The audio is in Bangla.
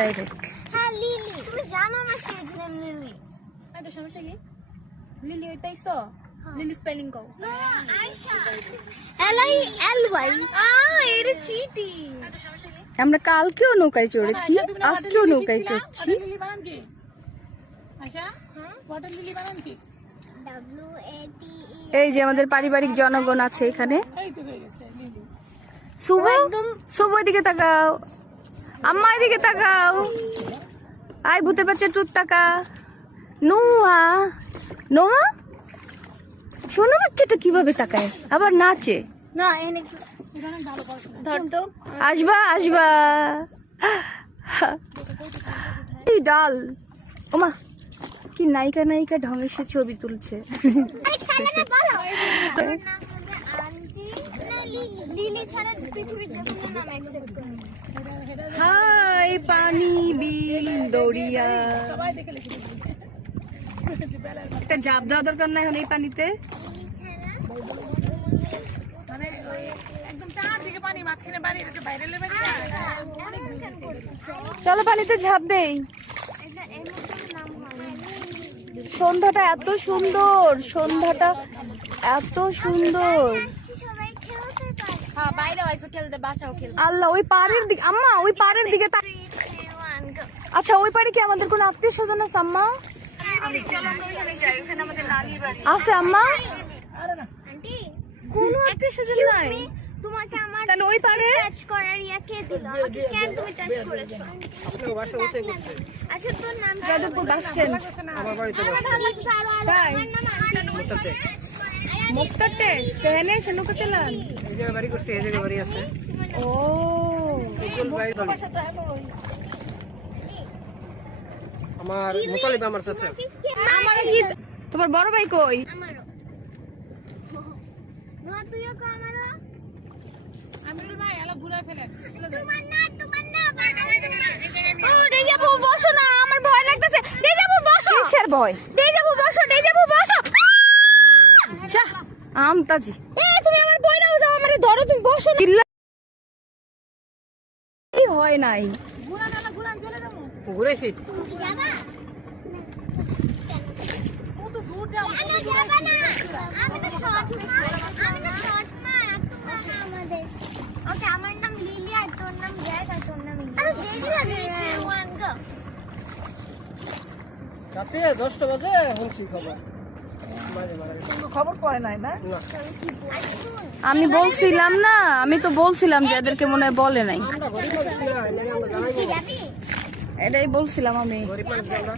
ডাইরেক্ট। হ্যাঁ লিলি, তুমি জানো আমার স্টেজ নেম লিলি। তো সমস্যা কি? লিলি হইতাইছো? লিলি স্পেলিং কও। No Ayesha, LILY। এটা চিটি। তো সমস্যা কি? আমরা কালকেও নৌকায় চড়েছি, আজকেও নৌকায় চড়ছি। লিলি বানান কি? আশা ওয়াটার লিলি বানান কি? WATE। এই যে আমাদের পারিবারিক জনগণ আছে এখানে। এই তো হয়ে গেছে লিলি। শুভ, শুভ দিকে তাকাও, আম্মা এদিকে তাকাও, আয় ভূতের বাচ্চা টুত তাকা। নোয়া, নোয়া শোনো বাচ্চাটা কিভাবে তাকায়, আবার নাচে। না এখানে ধর তো। আসবা আসবা। এই ডাল, ওমা কি নায়িকা নায়িকা ঢঙের সে ছবি তুলছে। আন্টি না লিলি, লিলি ছাড়া পৃথিবীর যে কোনো নাম অ্যাকসেপ্ট করে না। হাই পানি বিল দরিয়া। সবাই দেখে লিখে দিবি। একটা জাপ দেওয়া দরকার না এখন এই পানিতে। মানে ওই একদম চারদিকে পানি, মাঝখানে বাড়ি, এটা বাইরের বাড়ি না। অনেক চলো পানিতে ঝাঁপ দেই। এটা এর মধ্যে নাম হয়। সন্ধ্যাটা এত সুন্দর, সন্ধ্যাটা এত সুন্দর। সবাই খেলতে পারে। হ্যাঁ বাইরে আইসো খেলতে, বাসাও খেলতে। আল্লাহ ওই পাড়ের দিকে, আম্মা ওই পাড়ের দিকে 3, 2, 1 go। আচ্ছা ওই পাড়ে কি আমাদের কোনো আত্মীয় স্বজন আছে আম্মা? আছে আম্মা? আন্টি কোনো আত্মীয় স্বজন নাই। তোমাকে আমার তাহলে ওই পাড়ে টাচ করার ইয়া কে দিল? আমাকে কেন তুমি টাচ করেছো? আচ্ছা তোর নাম কি? Jadavpur bus stand. আমার তাই? নাম আন্টি। মুক্তাতে তেহেনে সে নৌকা চালান। এই জায়গায় বাড়ি করছে, এই জায়গায় বাড়ি আছে। ও আমার মোতালিব আমার চাচা। আমার কি তোমার বড় ভাই কই? আমারও। নোয়া তুইও কো আমারও। আমিরুল ভাই এলা ঘুরায় ফেলেন। তোমার না আমাদের না। ও ডেজাবু বসো না, আমার ভয় লাগতেছে। ডেজাবু বসো। কিসের ভয়? ডেজাবু বসো, ডেজাবু বসো। যা আমতাজি। তুমি আমার বই নাও, যাও আমারে ধরো, তুমি বসো না। ইল্লা কি হয় নাই। ঘুরান এলা ঘুরান, চলে যাবো। ঘুরেছি। তুমি যাবা? কত দূর যাও। আমি যাবা না। আমি তো শর্ট মার। তোমরা না আমাদের। ওকে আমার নাম লিলি আর তোর নাম জ্যাক আর তোর নাম ইলি। আরে দেরি লাগে। 3, 2, 1 go। রাতে 10টা বাজে শুনছি খবর। মাঝে মারা গেছে। খবর কয় নাই না? না, আমি বলছিলাম না, আমি তো বলছিলাম যে এদেরকে মনে হয় বলে নাই। আমরা গরিব মানুষ না, এর লাগে আমরা জানাই না। যাবি? এটাই বলছিলাম আমি। গরিব মানুষ আমরা।